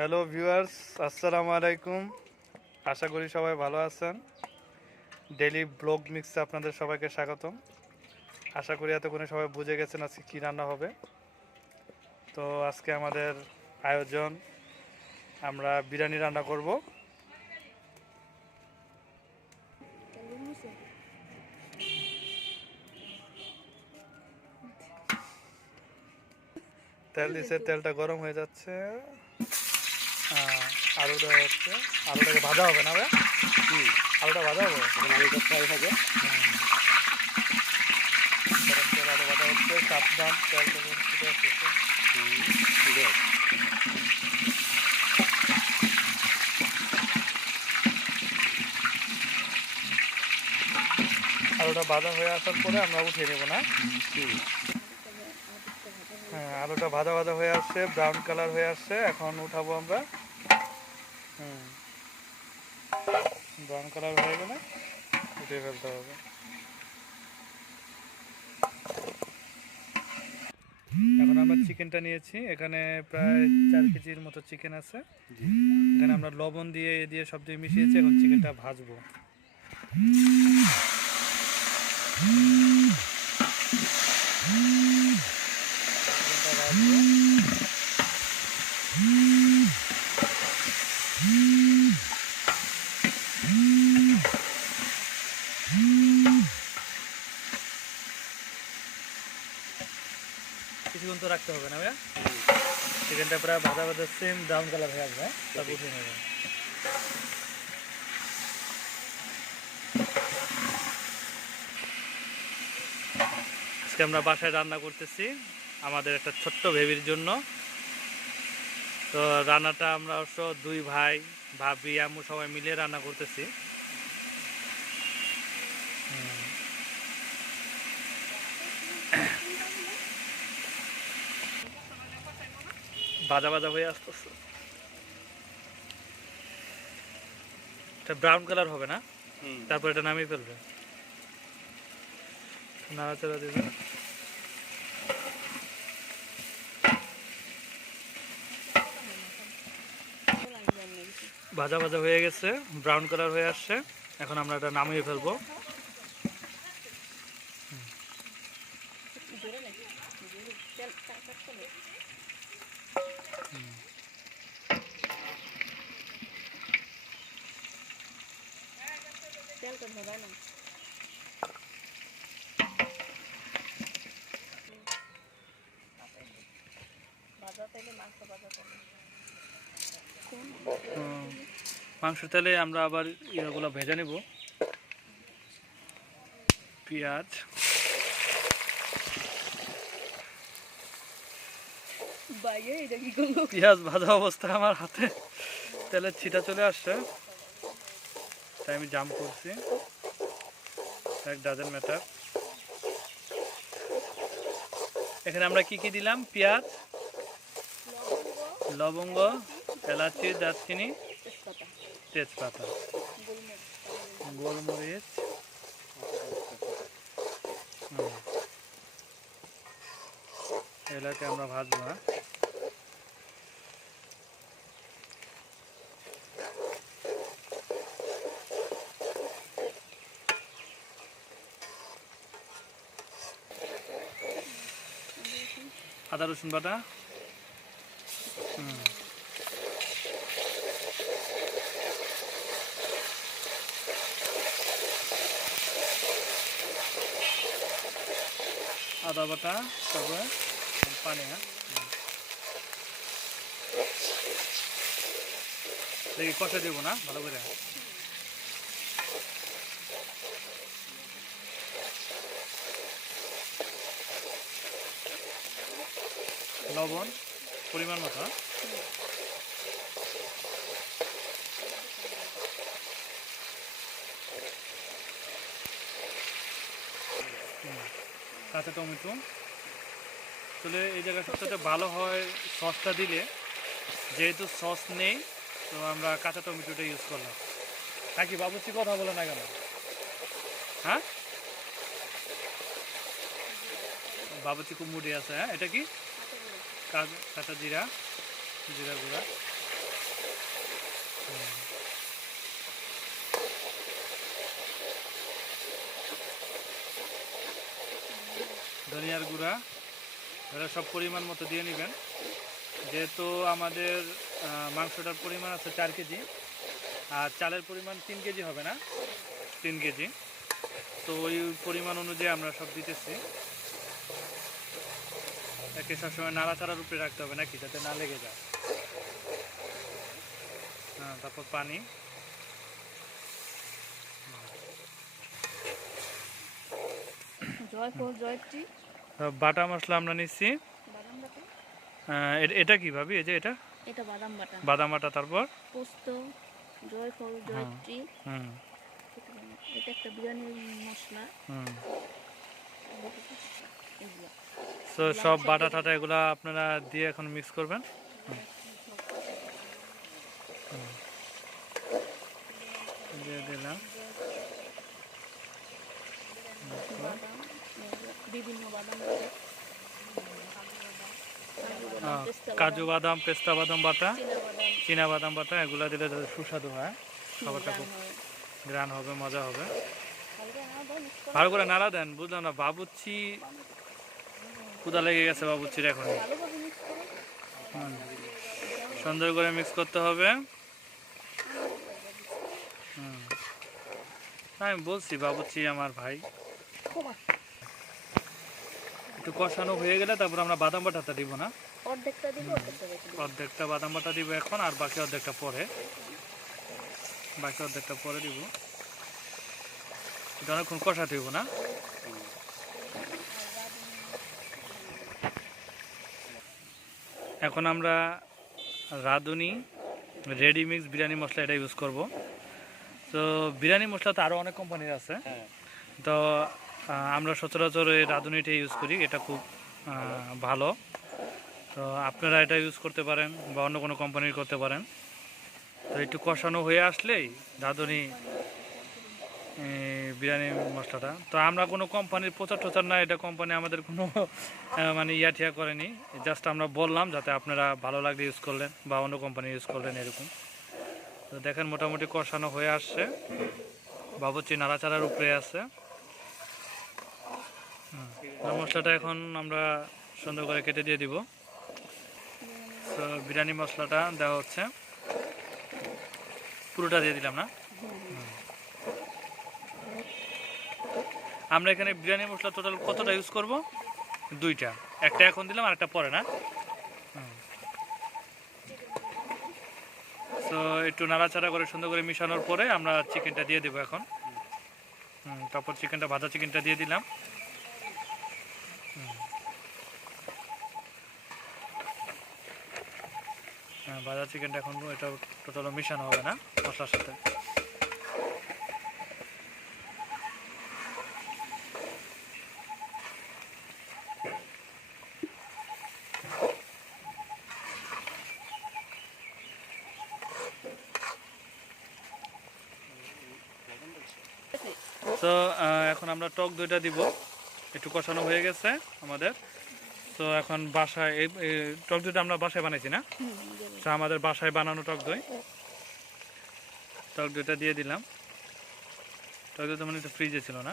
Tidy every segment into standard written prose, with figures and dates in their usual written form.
Hello viewers, আসসালামু আলাইকুম। আশা করি সবাই ভালো আছেন। ডেইলি ব্লগ মিক্সে আপনাদের সবাইকে স্বাগতম। আশা করি এতক্ষণে সবাই বুঝে গেছেন আজকে কী রান্না হবে। তো আজকে আমাদের আয়োজন, আমরা বিরিয়ানি রান্না করব। তেল দিছে, তেলটা গরম হয়ে যাচ্ছে। আলুটা হচ্ছে, আলুটাকে ভাজা হবে না? আলুটা ভাজা হবে, আলুটা ফ্রাই হবে। গরম তেল আলু ভাজা হচ্ছে, সাবধান তেলটা আলুটা ভাজা হয়ে আসার পরে আমরা উঠিয়ে নেব না? হ্যাঁ, আলুটা ভাজা ভাজা হয়ে আসছে, ব্রাউন কালার হয়ে আসছে, এখন উঠাবো আমরা। ব্রাউন কালার হয়ে গেলে উঠিয়ে ফেলতে হবে। এখন আমরা চিকেনটা নিয়েছি, এখানে প্রায় 4 কেজির মতো চিকেন আছে। এখানে আমরা লবণ দিয়ে দিয়ে সব দিয়ে মিশিয়েছি। এখন চিকেনটা ভাজবো। কিছুক্ষণ তো রাখতে হবে না ভাইয়া? চিকেনটা প্রায় ভাজা ভাজা সেম ব্রাউন কালার হয়ে আসবে, তারপর উঠিয়ে নেবে। আজকে আমরা বাসায় রান্না করতেছি আমাদের একটা ছোট্ট বেবির জন্য। তো রান্নাটা আমরা অবশ্য 2 ভাই, ভাবি, আম্মু সবাই মিলে রান্না করতেছি। ভাজা ভাজা হয়ে আসতেছে, এটা ব্রাউন কালার হবে না? তারপর এটা নামিয়ে ফেলবে, নাড়াচাড়া দিবে। ভাজা ভাজা হয়ে গেছে, ব্রাউন কালার হয়ে আসছে। এখন আমরা এটা নামিয়ে ফেলবো। মাংসের তেলে আমরা আবার ইয়েগুলো ভেজে নেব। পেঁয়াজ, পেঁয়াজ ভাজা অবস্থায় আমার হাতে তেলের ছিটা চলে আসছে, তাই আমি জাম্প করছি। এক ডাজেন্ট ম্যাটার। এখানে আমরা কি কি দিলাম? পেঁয়াজ, লবঙ্গ, এলাচি, দারচিনি, তেজপাতা, গোলমরিচ। এলাকে আমরা ভাজবো। হ্যাঁ, আদা রসুন বাটা। আদা বাটা, তারপরে পানি। হ্যাঁ, দেখি কষে দেবো না ভালো করে। লবণ পরিমাণ মতো। কাঁচা টমেটো আসলে এই জায়গায় সবচেয়ে ভালো হয় সসটা দিলে, যেহেতু সস নেই তো আমরা কাঁচা টমেটোটা ইউজ করলাম। নাকি বাবুর্চি কথা বলে না কেন? হ্যাঁ, বাবুর্চি খুব মুডি আছে। হ্যাঁ, এটা কি কাঁচা জিরা, জিরা গুঁড়া, ধনিয়ার গুঁড়া, এরা সব পরিমাণ মতো দিয়ে নেবেন। যেহেতু আমাদের মাংসটার পরিমাণ আছে 4 কেজি, আর চালের পরিমাণ 3 কেজি হবে না, 3 কেজি, তো ওই পরিমাণ অনুযায়ী আমরা সব দিতেছি। একে সবসময় নাড়াচাড়ার উপরে রাখতে হবে নাকি, যাতে না লেগে যায়। হ্যাঁ, তারপর পানি, বাটা মশলা আমরা নিচ্ছি। এটা কি ভাবি? এই যে এটা বাদাম বাটা, তারপর পোস্ত, জয়ফল, জয়ত্রী, এটা একটা বিরিয়ানি মশলা। তো সব বাটা টাটা এগুলা আপনারা দিয়ে এখন মিক্স করবেন। দিয়ে দিলাম বিভিন্ন বাদাম, কাজু বাদাম, পেস্তা বাদাম বাটা, চীনা বাদাম বাটা, এগুলা দিলে সুস্বাদু হয়, খাবারটা খুব গ্রান হবে, মজা হবে। ভালো করে নাড়া দেন। বুঝলাম না, বাবুর্চি ক্ষুধা লেগে গেছে বাবুর্চির এখন। সুন্দর করে মিক্স করতে হবে। আমি বলছি বাবুর্চি আমার ভাই। একটু কষানো হয়ে গেলে তারপর আমরা বাদাম বাটাটা দিব না, অর্ধেকটা বাদাম বাটা দিব এখন, আর বাকি অর্ধেকটা পরে, দিব। এটা অনেকক্ষণ কষাতে দিব না। এখন আমরা রাঁধুনি রেডি মিক্স বিরিয়ানি মশলা এটা ইউজ করব। তো বিরিয়ানি মশলা তো আরও অনেক কোম্পানির আছে, তো আমরা সচরাচর এই রাঁধুনিটা ইউজ করি, এটা খুব ভালো। তো আপনারা এটা ইউজ করতে পারেন বা অন্য কোনো কোম্পানির করতে পারেন। তো একটু কষানো হয়ে আসলেই রাঁধুনি বিরিয়ানি মশলাটা, তো আমরা কোনো কোম্পানির প্রচার টোচার না, এটা কোম্পানি আমাদের কোনো মানে ঠিয়া করেনি, জাস্ট আমরা বললাম যাতে আপনারা ভালো লাগলে ইউজ করলেন বা অন্য কোম্পানি ইউজ করলেন এরকম। তো দেখেন মোটামুটি কষানো হয়ে আসছে, বাবুর্চি নাড়াচাড়ার উপরে আছে। মশলাটা এখন আমরা সুন্দর করে কেটে দিয়ে দিব। তো বিরিয়ানি মশলাটা দেওয়া হচ্ছে, পুরোটা দিয়ে দিলাম না। আমরা এখানে বিরিয়ানি মশলা টোটাল কতটা ইউজ করব? 2টা, একটা এখন দিলাম আর একটা পরে, না? তো একটু নাড়াচাড়া করে সুন্দর করে মিশানোর পরে আমরা চিকেনটা দিয়ে দেবো এখন। তারপর ভাজা চিকেনটা দিয়ে দিলাম। ভাজা চিকেনটা এখন এটা টোটাল মিশানো হবে না মশলার সাথে। তো এখন আমরা টক দইটা দিব, একটু কষানো হয়ে গেছে আমাদের। তো এখন বাসায় এই টক দইটা আমরা বাসায় বানাইছি না, তো আমাদের বাসায় বানানো টক দইটা দিয়ে দিলাম। টক দই তো মানে তো ফ্রিজে ছিল না,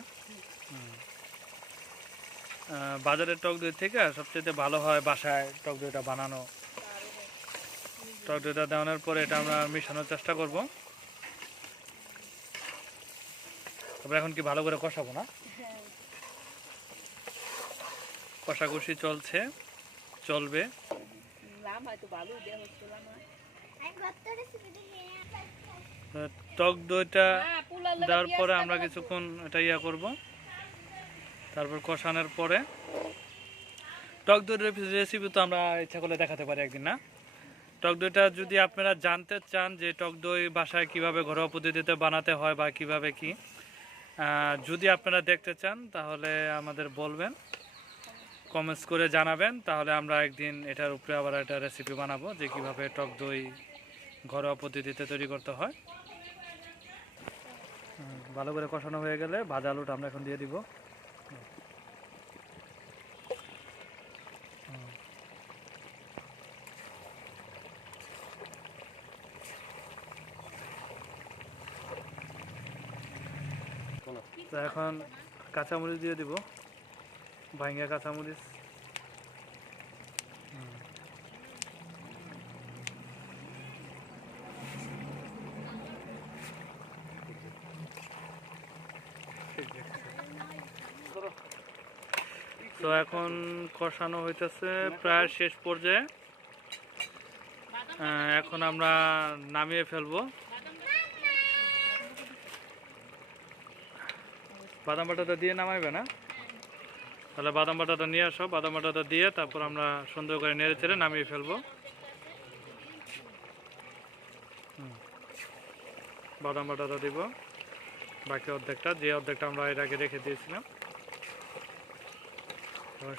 বাজারের টক দই থেকে সবচেয়ে ভালো হয় বাসায় টক দইটা বানানো। টক দইটা দেওয়ানোর পরে এটা আমরা মিশানোর চেষ্টা করব। তারপরে এখন কি ভালো করে কষাবো না, কষাকষি চলবে। টক দইটা দেওয়ার পরে আমরা কিছুক্ষণ এটা করব, তারপর কষানোর পরে টক দইয়ের রেসিপি তো আমরা ইচ্ছা করলে দেখাতে পারি একদিন, না? টক দইটা যদি আপনারা জানতে চান যে টক দই বাসায় কিভাবে ঘরোয়া পদ্ধতিতে বানাতে হয় বা কিভাবে কি, যদি আপনারা দেখতে চান তাহলে আমাদের বলবেন, কমেন্টস করে জানাবেন, তাহলে আমরা একদিন এটার উপরে আবার একটা রেসিপি বানাবো যে কিভাবে টক দই ঘরোয়া পদ্ধতিতে তৈরি করতে হয়। ভালো করে কষানো হয়ে গেলে ভাজা আলুটা আমরা এখন দিয়ে দিব। তো এখন কাঁচামরিচ দিয়ে দিব, ভাঙ্গা কাঁচামরিচ। তো এখন কষানো হইতেছে প্রায় শেষ পর্যায়ে। এখন আমরা নামিয়ে ফেলবো। বাদাম বাটাটা দিয়ে নামাইবে না? তাহলে বাদাম বাটাটা নিয়ে আসো, বাদাম বাটাটা দিয়ে তারপর আমরা সুন্দর করে নেড়ে চেড়ে নামিয়ে ফেলবো। বাদাম বাটাটা দিব, বাকি অর্ধেকটা, যে অর্ধেকটা আমরা এর আগে রেখে দিয়েছিলাম।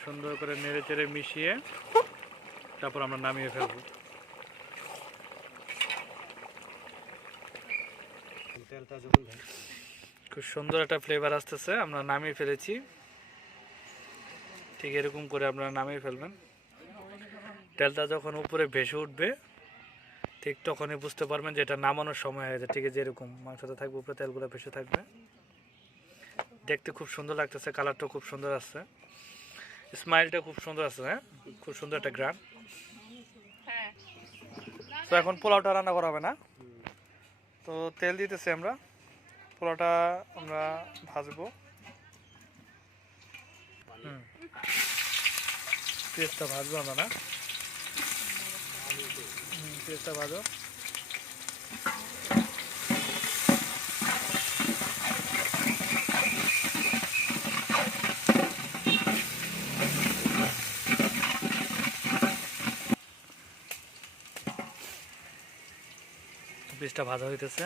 সুন্দর করে নেড়ে চেড়ে মিশিয়ে তারপর আমরা নামিয়ে ফেলবো। খুব সুন্দর একটা ফ্লেভার আসতেছে, আমরা নামিয়ে ফেলেছি। ঠিক এরকম করে আপনারা নামিয়ে ফেলবেন। তেলটা যখন উপরে ভেসে উঠবে ঠিক তখনই বুঝতে পারবেন যে এটা নামানোর সময় হয়েছে। ঠিক আছে, এরকম মাংসটা থাকবে, উপরে তেলগুলো ভেসে থাকবে। দেখতে খুব সুন্দর লাগতেছে, কালারটা খুব সুন্দর আসছে, স্মাইলটা খুব সুন্দর আছে। হ্যাঁ, খুব সুন্দর একটা গ্রান। তো এখন পোলাওটা রান্না করা হবে, না? তো তেল দিতেছি আমরা, পোলাওটা আমরা ভাজবো। পেঁয়াজটা ভাজবো আমরা, না? পেঁয়াজটা ভাজো। পেঁয়াজটা ভাজা হইতেছে,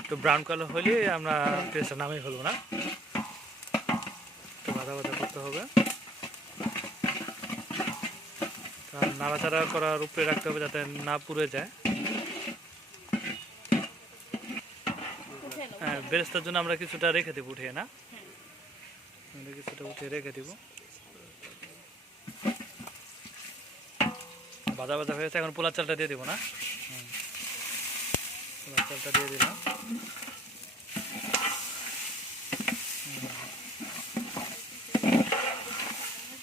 একটু ব্রাউন কালার হলে আমরা পেঁয়াজটা নামিয়ে ফেলবো, না? একটু ভাজা ভাজা করতে হবে, নাড়াচাড়া করার উপরে রাখতে হবে যাতে না পুড়ে যায়। হ্যাঁ, বেরেস্তার জন্য আমরা কিছুটা রেখে দেবো উঠিয়ে, না? কিছুটা উঠিয়ে রেখে দিব। ভাজা ভাজা হয়েছে, এখন পোলার চালটা দিয়ে দিব, না? পোলার চালটা দিয়ে দিলাম।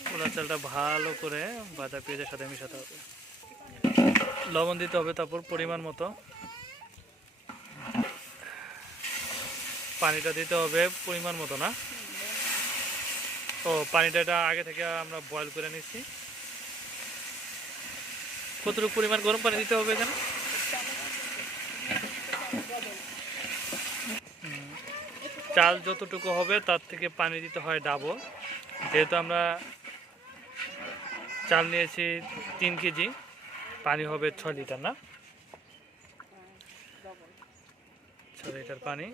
পোলার চালটা ভালো করে ভাজা পেঁয়াজের সাথে মিশাতে হবে, লবণ দিতে হবে, তারপর পরিমাণ মতো পানিটা দিতে হবে পরিমাণ মতো, না? ও, পানিটা এটা আগে থেকে আমরা বয়েল করে নিচ্ছি। কতটুকু পরিমাণ গরম পানি দিতে হবে এখানে? চাল যতটুকু হবে তার থেকে পানি দিতে হয় ডাবল। যেহেতু আমরা চাল নিয়েছি 3 কেজি, পানি হবে 6 লিটার, না? 6 লিটার পানি।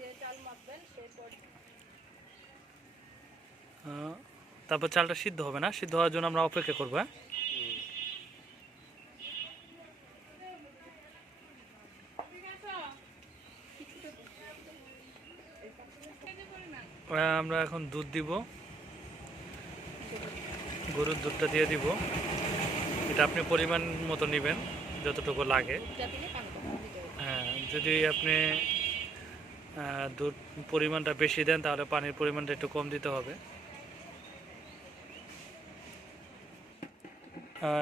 তারপর চালটা সিদ্ধ হবে, না? সিদ্ধ হওয়ার জন্য আমরা অপেক্ষা করবো। আমরা এখন দুধ দিব, গরুর দুধটা দিয়ে দিব। এটা আপনি পরিমাণ মতো নেবেন যতটুকু লাগে। হ্যাঁ, যদি আপনি দুধ পরিমাণটা বেশি দেন তাহলে পানির পরিমাণটা একটু কম দিতে হবে।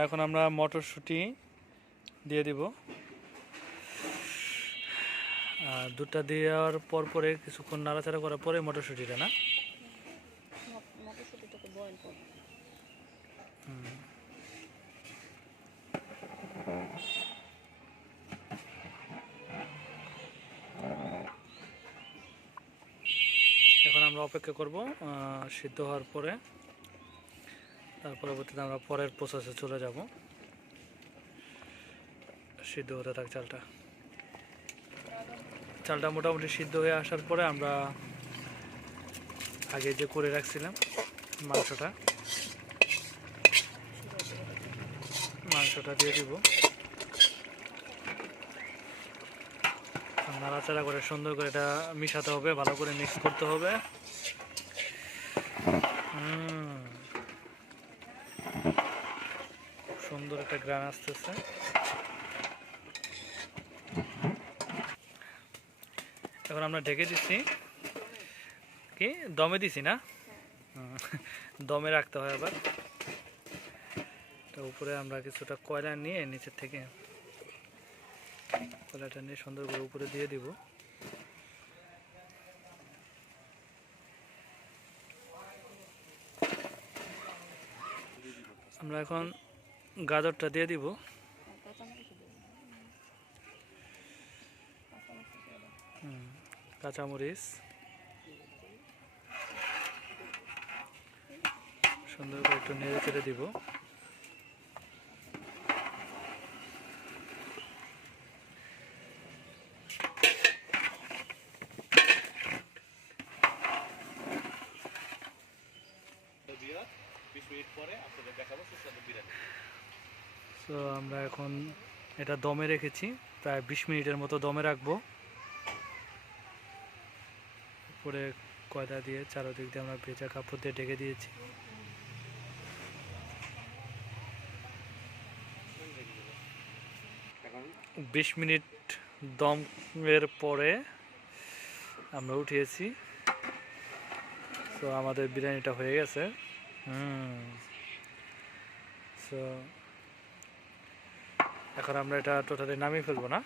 এখন আমরা মটরশুঁটি দিয়ে দিব। দুধটা দেওয়ার পরে কিছুক্ষণ নাড়াচাড়া করার পরে মটরশুঁটিটা, না? এখন আমরা অপেক্ষা করব সিদ্ধ হওয়ার পরে। তার পরবর্তীতে আমরা পরের প্রসেসে চলে যাব। সিদ্ধ হতে থাক চালটা। চালটা মোটামুটি সিদ্ধ হয়ে আসার পরে আমরা আগে যে করে রাখছিলাম মাংসটা দিয়ে দিব। নাড়াচাড়া করে সুন্দর করে এটা মিশাতে হবে, ভালো করে মিক্স করতে হবে। সুন্দর একটা গ্রান আসতেছে। এখন আমরা ঢেকে দিচ্ছি, কি দমে দিছি না, দমে রাখতে হয়। আবার তো উপরে আমরা কিছুটা কয়লা নিয়ে নিচের থেকে কয়লাটা নিয়ে সুন্দর করে উপরে দিয়ে দিব। আমরা এখন গাজরটা দিয়ে দিব। কাঁচামরিচ সুন্দর করে একটু নেড়ে চেড়ে দিব। তো আমরা এখন এটা দমে রেখেছি, প্রায় 20 মিনিটের মতো দমে রাখবো। উপরে কয়লা দিয়ে চারদিক দিয়ে আমরা ভেজা কাপড় দিয়ে ঢেকে দিয়েছি। এখন 20 মিনিট দমের পরে আমরা উঠিয়েছি। তো আমাদের বিরিয়ানিটা হয়ে গেছে। তো এখন আমরা এটা টোটালি নামিয়ে ফেলবো না।